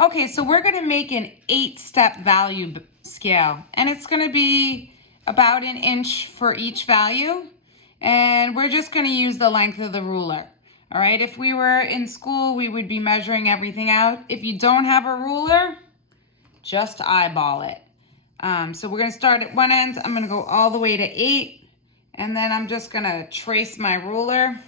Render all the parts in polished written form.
Okay, so we're gonna make an 8-step value scale, and it's gonna be about 1 inch for each value, and we're just gonna use the length of the ruler. All right, if we were in school, we would be measuring everything out. If you don't have a ruler, just eyeball it. So we're gonna start at one end. I'm gonna go all the way to 8, and then I'm just gonna trace my ruler.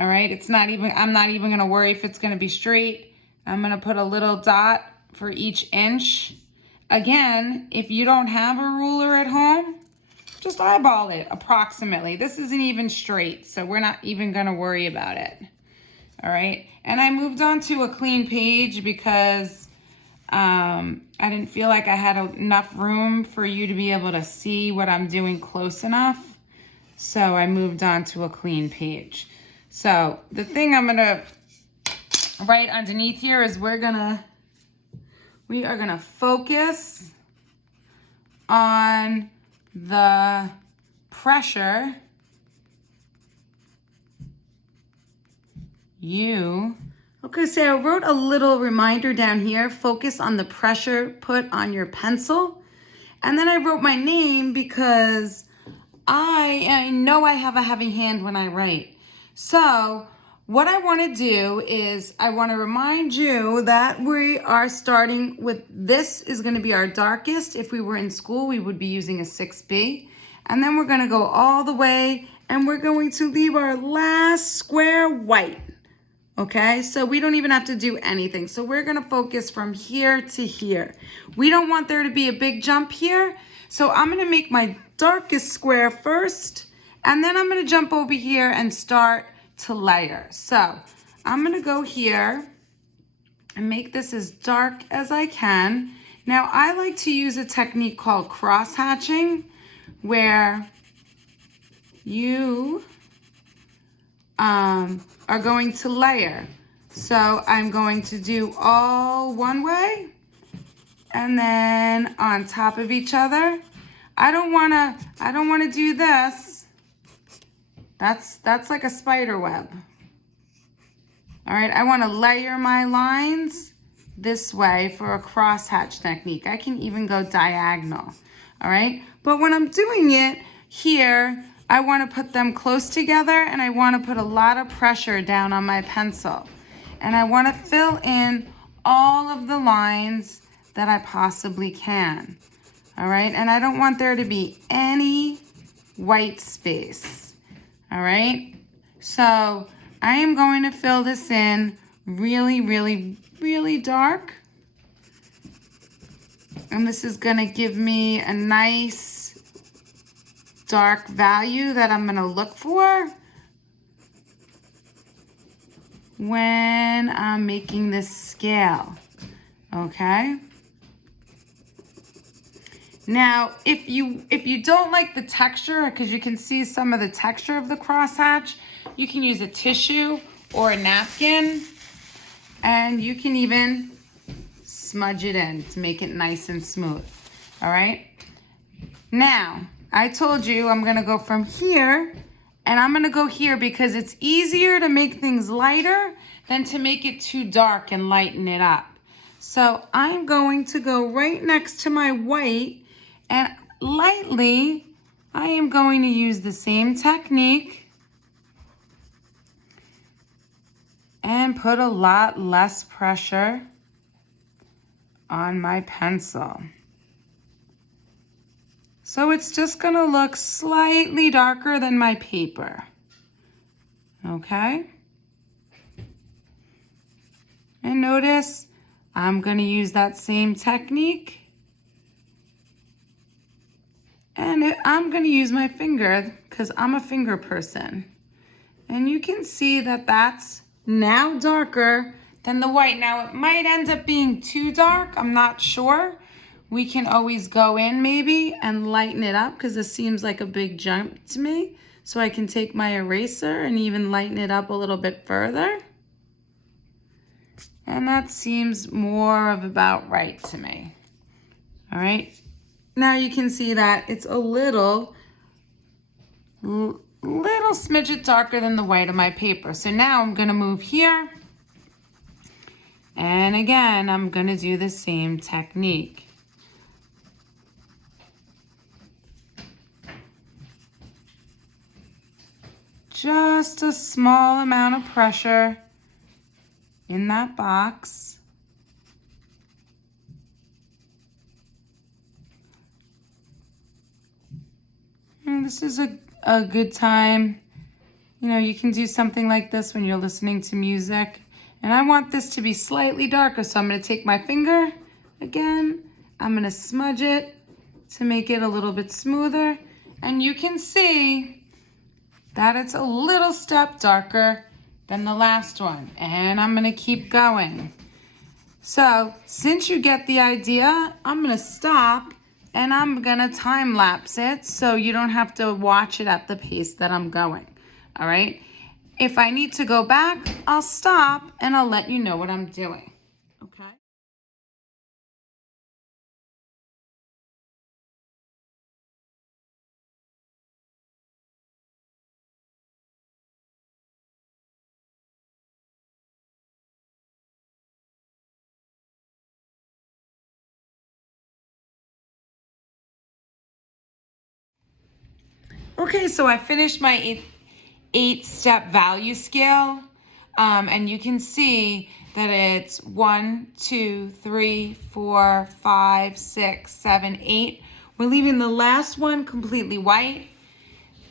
All right, I'm not even gonna worry if it's gonna be straight. I'm gonna put a little dot for each inch. Again, if you don't have a ruler at home, just eyeball it approximately. This isn't even straight, so we're not even gonna worry about it. All right, and I moved on to a clean page because I didn't feel like I had enough room for you to be able to see what I'm doing close enough. So I moved on to a clean page. So the thing I'm gonna write underneath here is we are gonna focus on the pressure Okay, so I wrote a little reminder down here, focus on the pressure put on your pencil. And then I wrote my name because I know I have a heavy hand when I write. So what I want to do is I want to remind you that we are starting with, this is going to be our darkest. If we were in school, we would be using a 6B. And then we're going to go all the way and we're going to leave our last square white. Okay, so we don't even have to do anything. So we're gonna focus from here to here. We don't want there to be a big jump here. So I'm gonna make my darkest square first, and then I'm gonna jump over here and start to layer. So I'm gonna go here and make this as dark as I can. Now I like to use a technique called cross hatching, where you are going to layer. So I'm going to do all one way and then on top of each other. I don't wanna do this. That's like a spider web. All right, I wanna layer my lines this way for a crosshatch technique. I can even go diagonal, all right? But when I'm doing it here, I want to put them close together and I want to put a lot of pressure down on my pencil. And I want to fill in all of the lines that I possibly can. All right, and I don't want there to be any white space. All right, so I am going to fill this in really, really, really dark. And this is going to give me a nice dark value that I'm gonna look for when I'm making this scale, okay? Now, if you don't like the texture, because you can see some of the texture of the crosshatch, you can use a tissue or a napkin, and you can even smudge it in to make it nice and smooth, all right? Now, I told you I'm gonna go from here and I'm gonna go here because it's easier to make things lighter than to make it too dark and lighten it up. So I'm going to go right next to my white and lightly, I am going to use the same technique and put a lot less pressure on my pencil. So it's just gonna look slightly darker than my paper, okay? And notice I'm gonna use that same technique and I'm gonna use my finger because I'm a finger person. And you can see that that's now darker than the white. Now it might end up being too dark, I'm not sure. We can always go in maybe and lighten it up because this seems like a big jump to me. So I can take my eraser and even lighten it up a little bit further. And that seems more of about right to me. All right. Now you can see that it's a little smidget darker than the white of my paper. So now I'm gonna move here And again, I'm gonna do the same technique. Just a small amount of pressure in that box. And this is a good time. You know, you can do something like this when you're listening to music. And I want this to be slightly darker, so I'm gonna take my finger again. I'm gonna smudge it to make it a little bit smoother. And you can see that it's a little step darker than the last one. And I'm gonna keep going. So since you get the idea, I'm gonna stop and I'm gonna time lapse it so you don't have to watch it at the pace that I'm going, all right? If I need to go back, I'll stop and I'll let you know what I'm doing, okay? Okay, so I finished my eight-step value scale, and you can see that it's 1, 2, 3, 4, 5, 6, 7, 8. We're leaving the last one completely white.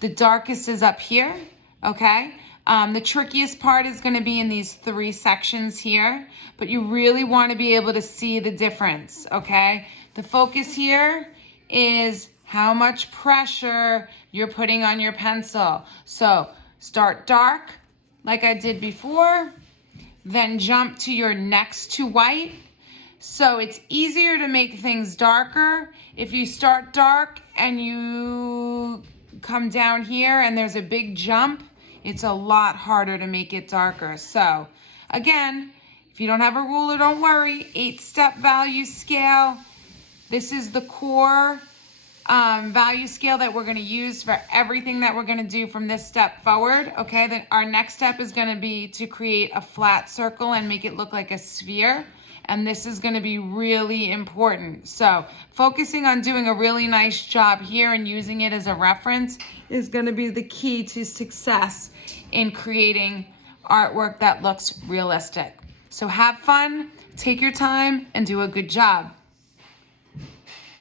The darkest is up here, okay? The trickiest part is gonna be in these 3 sections here, but you really wanna be able to see the difference, okay? The focus here is how much pressure you're putting on your pencil. So start dark, like I did before, then jump to your next to white. So it's easier to make things darker if you start dark and you come down here and there's a big jump. It's a lot harder to make it darker. So again, if you don't have a ruler, don't worry. 8-step value scale. This is the core value scale that we're going to use for everything that we're going to do from this step forward. Okay, then our next step is going to be to create a flat circle and make it look like a sphere. And this is going to be really important. So focusing on doing a really nice job here and using it as a reference is going to be the key to success in creating artwork that looks realistic. So have fun, take your time, and do a good job.